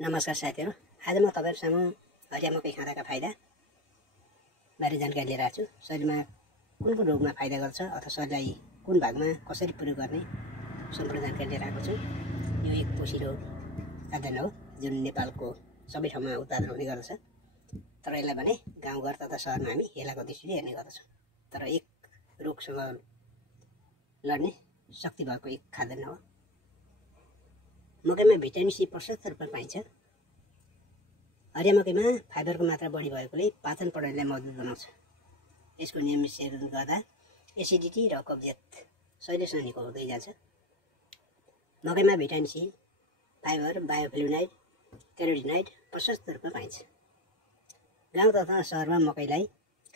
नमस्कार साथीहरु, आज म तपाईहरु सामु हरिया मकै खाँदाका फाइदा बारे जानकारी लिएर आएको छु। शरीरमा कुन कुन रोगमा फाइदा गर्छ अथवा शरीरलाई कुन भागमा कसरी प्रयोग गर्ने सम्पूर्ण जानकारी लिएर आएको छु। यो एक पोषिलो खाद्यान्न हो जुन नेपालको सबै ठाउँमा उत्पादन हुने गर्दछ। तर यसलाई भने गाउँघर तथा शहरमा हामी हेलाको दृष्टिले हेर्ने गर्दछौँ। तर एक रोगसँग लड्ने शक्ति भएको एक खाद्यान्न हो। मकैमा भिटामिन सी पर्याप्त रूपमा पाइन्छ। हरिया मकैमा फाइबरको मात्रा बढी भएकोले पाचन प्रणालीलाई मजबुत बनाउँछ। यसको नियमित सेवन गर्दा एसिडिटी र कब्जियत सहिलेसँग निको हुँदै जान्छ। मकैमा भिटामिन सी, फाइबर, बायोफ्लेभोनाइड, क्यारोटिनोइड पर्याप्त रूपमा पाइन्छ। गाउँ तथा शहरमा मकैलाई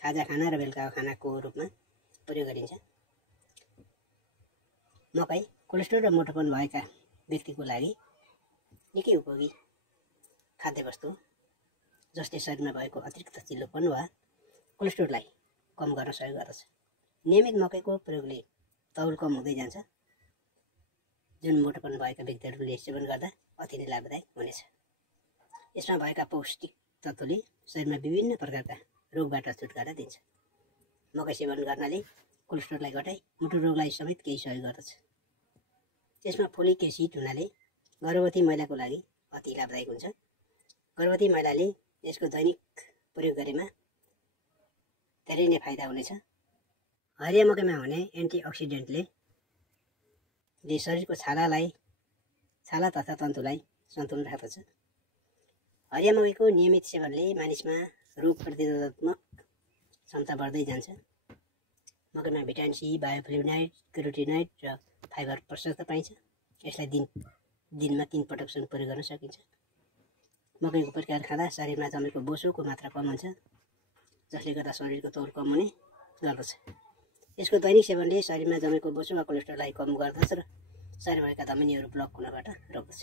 खाजा खाना र बेलुकाको खानाको रूपमा प्रयोग गरिन्छ। मकै कोलेस्ट्रोल र मोटापन भएका व्यक्तिको लागि निकै उपयोगी खाद्य वस्तु हो, जसले शरीरमा भएको अतिरिक्त चिल्लोपन वा कोलेस्ट्रोललाई कम गर्न सहयोग गर्दछ। नियमित मकैको प्रयोगले तौल कम हुँदै जान्छ, जुन मोटापन भएका व्यक्तिहरूले सेवन गर्दा अति नै लाभदायक हुनेछ। यसमा भएका पौष्टिक तत्त्वले शरीरमा विभिन्न प्रकारका रोगबाट छुटकारा दिन्छ। मकै सेवन गर्नाले कोलेस्ट्रोललाई घटाई मुटु रोगलाई समेत केही सहयोग गर्दछ। यसमा फोलिक एसिड हुनाले गर्भवती महिलाको लागि अति लाभदायक हुन्छ। गर्भवती महिलाले यसको दैनिक प्रयोग गरेमा धेरै नै फाइदा हुनेछ। हरिया मकैमा हुने एन्टिअक्सिडेन्टले शरीरको छाला तथा तन्तुलाई सन्तुलन राख्दछ। हरिया मकैको नियमित सेवनले मानिसमा रोग प्रतिरोधात्मक क्षमता बढ्दै जान्छ। मकैमा भिटामिन सी, बायोफ्लेभोनाइड, क्यारोटिनोइड र फाइबर पर्याप्त पाइन्छ। यसलाई दिनमा 3 पटकसम्म प्रयोग गर्न सकिन्छ। मकैको प्रकार खाँदा शरीरमा जमेको बोसोको मात्रा कम हुन्छ, जसले गर्दा शरीरको तौल कम हुने गर्दछ। यसको दैनिक सेवनले शरीरमा जमेको बोसो वा कोलेस्ट्रोललाई कम गर्दछ र शरीरमा भएका धमनीहरू ब्लक हुनबाट रोक्दछ।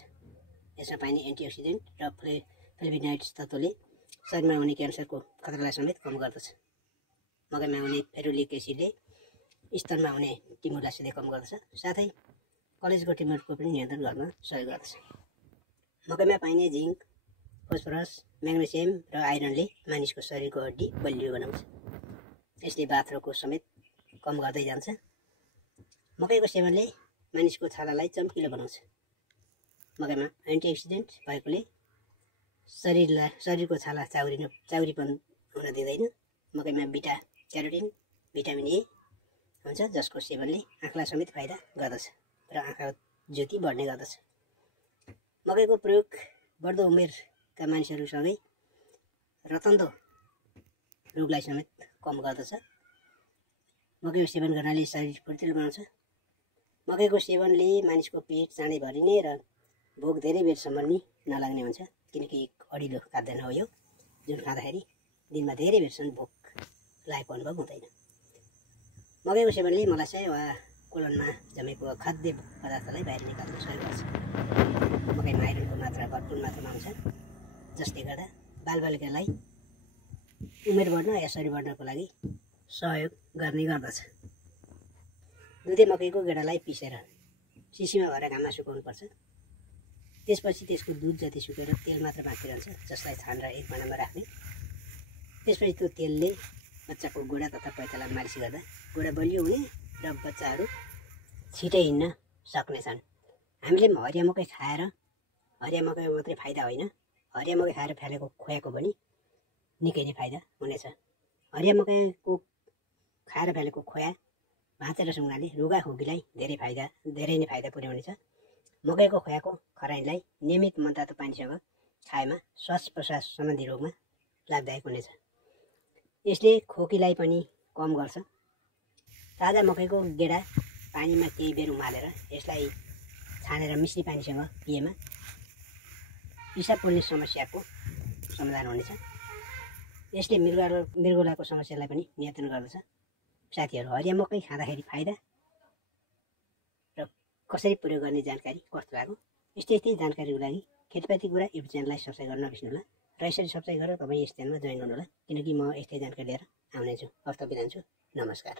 यसमा पाइने एन्टिअक्सिडेन्ट र फ्लेभोनाइड्स तत्त्वले शरीरमा हुने क्यान्सरको खतरालाई समेत कम गर्दछ। मकैमा हुने फेरोलिक एसिडले स्तनमा हुने टिमुरलाई कम गर्दछ, साथै कलेजको टिमुरको पनि नियन्त्रण गर्न सहयोग गर्दछ। मकैमा पाइने जिङ्क, फस्फरस, म्याग्नेसियम र आइरनले मानिसको शरीरको हड्डी बलियो बनाउँछ। यसले बाथरोगको समेत कम गर्दै जान्छ। मकैको सेवनले मानिसको छालालाई चम्किलो बनाउँछ। मकैमा एन्टिअक्सिडेन्ट भएकोले शरीरको छाला चाउरीपन हुन दिँदैन। मकैमा बिटा क्यारोटिन, भिटामिन ए हुन्छ, जसको सेवनले आँखालाई समेत फाइदा गर्दछ र आँखा ज्योति बढ्ने गर्दछ। मकैको प्रयोग बढ्दो उमेरका मानिसहरूसँगै रतन्दो रोगलाई समेत कम गर्दछ। मकैको सेवन गर्नाले शरीर फुर्तिलो बनाउँछ। मकैको सेवनले मानिसको पेट चाँडै भरिने र भोक धेरै बेरसम्म नि नलाग्ने हुन्छ, किनकि एक अडिलो खाद्यान्न हो यो, जुन खाँदाखेरि दिनमा धेरै बेरसम्म भोक लागेको अनुभव हुँदैन। मकैको सेवनले मलाशय वा कोलनमा जमेको खाद्य पदार्थलाई बाहिर निकाल्न सहयोग गर्छ। मकैमा आइरनको मात्रा भरपूर मात्रामा हुन्छ, जसले गर्दा बालबालिकालाई उमेर बढ्न या शरीर बढ्नको लागि सहयोग गर्ने गर्दछ। दुधे मकैको गेडालाई पिसेर सिसीमा भएर घाममा सुकाउनुपर्छ। त्यसपछि त्यसको दुध जति सुकेर तेल मात्र बाँकी रहन्छ, जसलाई छानेर एक भाँडामा राख्ने। त्यसपछि त्यो तेलले बच्चाको गोडा तथा पैतालाई मालिस गर्दा गोडा बलियो हुने र बच्चाहरू छिटै हिँड्न सक्नेछन्। हामीले हरिया मकै खाएर हरिया मकैमा मात्रै फाइदा होइन, हरिया मकै खाएर फालेको खोयाको पनि निकै नै फाइदा हुनेछ। हरिया मकैको खाएर फालेको खोया भाँचेर सुँघ्नाले रुगाखोकीलाई धेरै नै फाइदा पुर्याउनेछ। मकैको खोयाको खरानीलाई नियमित मनतातो पानीसँग खाएमा श्वास प्रश्वास सम्बन्धी रोगमा लाभदायक हुनेछ। यसले खोकीलाई पनि कम गर्छ। ताजा मकैको गेडा पानीमा केही बेर उमालेर यसलाई छानेर मिश्री पानीसँग पिएमा पिसाब पोल्ने समस्याको समाधान हुनेछ। यसले मृगौलाको समस्यालाई पनि नियन्त्रण गर्दछ। साथीहरू, हरिया मकै खाँदाखेरि फाइदा र कसरी प्रयोग गर्ने जानकारी कस्तो लाग्यो? यस्तै जानकारीको लागि खेतीपाती कुरा युट्युब च्यानललाई सब्सक्राइब गर्न नबिर्सनुहोला र यसरी सब्सक्राइब गरेर तपाईँ यस च्यानलमा जोइन गर्नुहोला, किनकि म यस्तै जानकारी लिएर आउने छु। हस्त बिदा हुन्छु। नमस्कार।